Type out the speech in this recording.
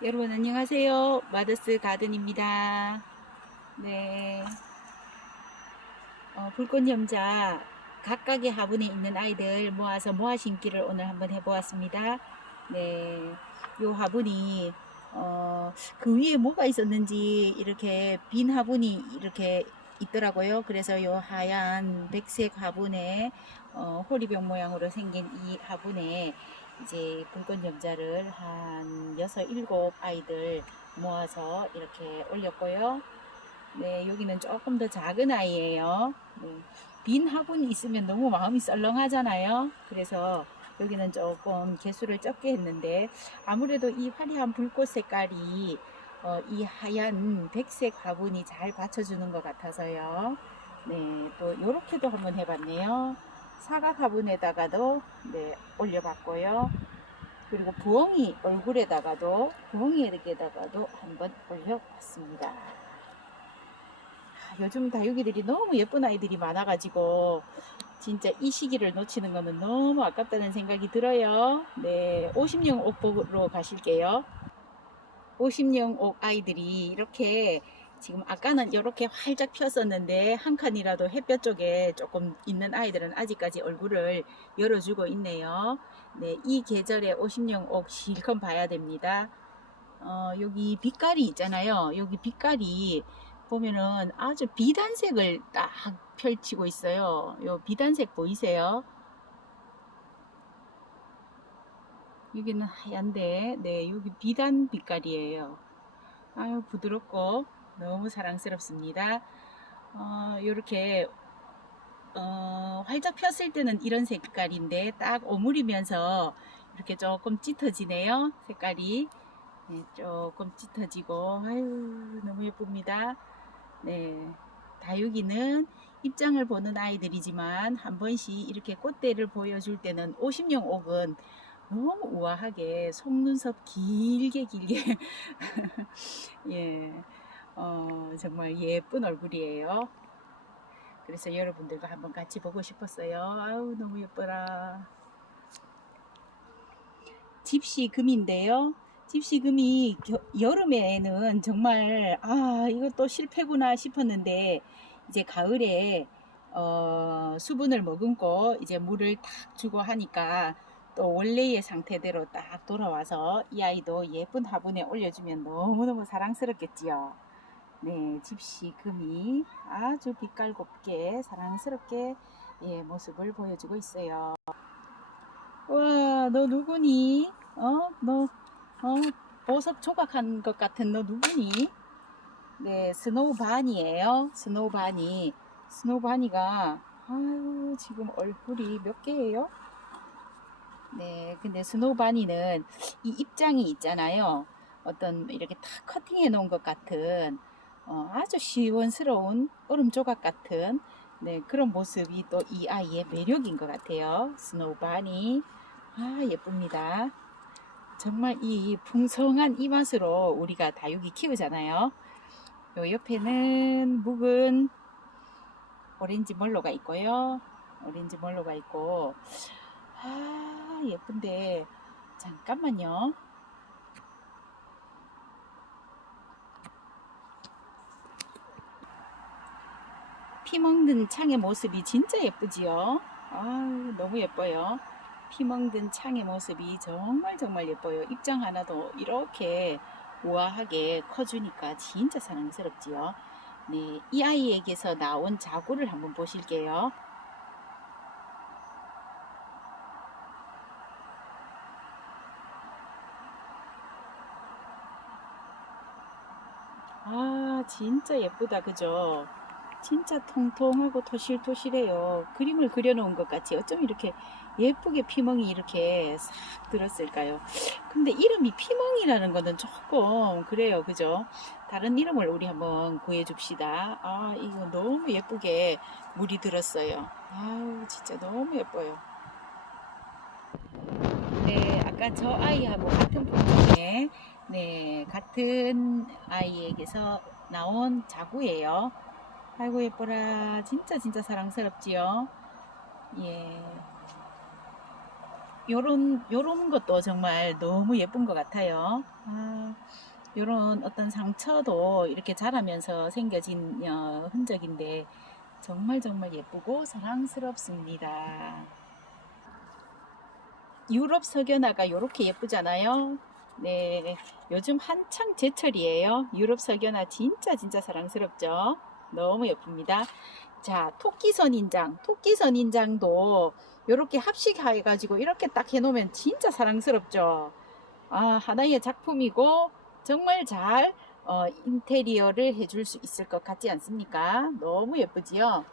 여러분 안녕하세요. 마더스 가든입니다. 네. 어, 불꽃 염자 각각의 화분에 있는 아이들 모아서 모아 심기를 오늘 한번 해보았습니다. 네. 요 화분이 어, 그 위에 뭐가 있었는지 이렇게 빈 화분이 이렇게 있더라고요. 그래서 요 하얀 백색 화분에 어, 호리병 모양으로 생긴 이 화분에 이제 불꽃염자를 한 여섯 일곱 아이들 모아서 이렇게 올렸고요. 네, 여기는 조금 더 작은 아이예요. 네, 빈 화분이 있으면 너무 마음이 썰렁하잖아요. 그래서 여기는 조금 개수를 적게 했는데 아무래도 이 화려한 불꽃 색깔이 어, 이 하얀 백색 화분이 잘 받쳐주는 것 같아서요. 네, 또 이렇게도 한번 해봤네요. 사각 화분에다가도 네, 올려봤고요. 그리고 부엉이 얼굴에다가도 부엉이에다가도 한번 올려봤습니다. 아, 요즘 다육이들이 너무 예쁜 아이들이 많아가지고 진짜 이 시기를 놓치는 거는 너무 아깝다는 생각이 들어요. 네, 50령 옥 보러 가실게요. 50령 옥 아이들이 이렇게 지금 아까는 이렇게 활짝 폈었는데 한 칸이라도 햇볕 쪽에 조금 있는 아이들은 아직까지 얼굴을 열어주고 있네요. 네, 이 계절에 50령 옥 실컷 봐야 됩니다. 어, 여기 빛깔이 있잖아요. 여기 빛깔이 보면은 아주 비단색을 딱 펼치고 있어요. 요 비단색 보이세요? 여기는 하얀데, 네, 여기 비단 빛깔이에요. 아유, 부드럽고 너무 사랑스럽습니다. 어, 요렇게, 어, 활짝 폈을 때는 이런 색깔인데, 딱 오므리면서 이렇게 조금 짙어지네요. 색깔이. 네, 조금 짙어지고, 아유, 너무 예쁩니다. 네. 다육이는 입장을 보는 아이들이지만 한 번씩 이렇게 꽃대를 보여줄 때는 50령 옥은 너무 우아하게 속눈썹 길게 길게 예, 어, 정말 예쁜 얼굴이에요. 그래서 여러분들과 한번 같이 보고 싶었어요. 아우 너무 예뻐라. 집시 금인데요. 집시 금이 겨- 여름에는 정말 아 이것도 실패구나 싶었는데 이제 가을에 어, 수분을 머금고 이제 물을 탁 주고 하니까 또 원래의 상태대로 딱 돌아와서 이 아이도 예쁜 화분에 올려주면 너무너무 사랑스럽겠지요. 네, 집시 금이 아주 빛깔 곱게 사랑스럽게 예, 모습을 보여주고 있어요. 와, 너 누구니? 어, 너, 어, 보석 조각한 것 같은 너 누구니? 네, 스노우 바니예요. 스노우 바니. 스노우 바니가 아유, 지금 얼굴이 몇 개예요? 네, 근데 스노우 바니는 이 입장이 있잖아요. 어떤 이렇게 다 커팅해 놓은 것 같은 어, 아주 시원스러운 얼음 조각 같은 네, 그런 모습이 또 이 아이의 매력인 것 같아요. 스노우 바니. 아, 예쁩니다. 정말 이 풍성한 이 맛으로 우리가 다육이 키우잖아요. 요 옆에는 묵은 오렌지 멀로가 있고요. 오렌지 멀로가 있고 아 예쁜데 잠깐만요. 피 먹는 창의 모습이 진짜 예쁘지요. 아 너무 예뻐요. 피 먹는 창의 모습이 정말 정말 예뻐요. 입장 하나도 이렇게 우아하게 커주니까 진짜 사랑스럽지요. 네, 이 아이에게서 나온 자구를 한번 보실게요. 아, 진짜 예쁘다, 그죠? 진짜 통통하고 토실토실해요. 그림을 그려놓은 것 같이 어쩜 이렇게 예쁘게 피멍이 이렇게 싹 들었을까요? 근데 이름이 피멍이라는 거는 조금 그래요. 그죠? 다른 이름을 우리 한번 구해줍시다. 아, 이거 너무 예쁘게 물이 들었어요. 아우, 진짜 너무 예뻐요. 네, 아까 저 아이하고 같은 품종의 네, 같은 아이에게서 나온 자구예요. 아이고 예뻐라. 진짜 진짜 사랑스럽지요. 예. 요런 요런 것도 정말 너무 예쁜 것 같아요. 아, 요런 어떤 상처도 이렇게 자라면서 생겨진 어, 흔적인데 정말 정말 예쁘고 사랑스럽습니다. 유럽 석연화가 요렇게 예쁘잖아요. 네, 요즘 한창 제철이에요. 유럽 석연화 진짜 진짜 사랑스럽죠. 너무 예쁩니다. 자, 토끼 선인장, 토끼 선인장도 이렇게 합식해 가지고 이렇게 딱 해놓으면 진짜 사랑스럽죠. 아, 하나의 작품이고 정말 잘 어, 인테리어를 해줄 수 있을 것 같지 않습니까? 너무 예쁘지요?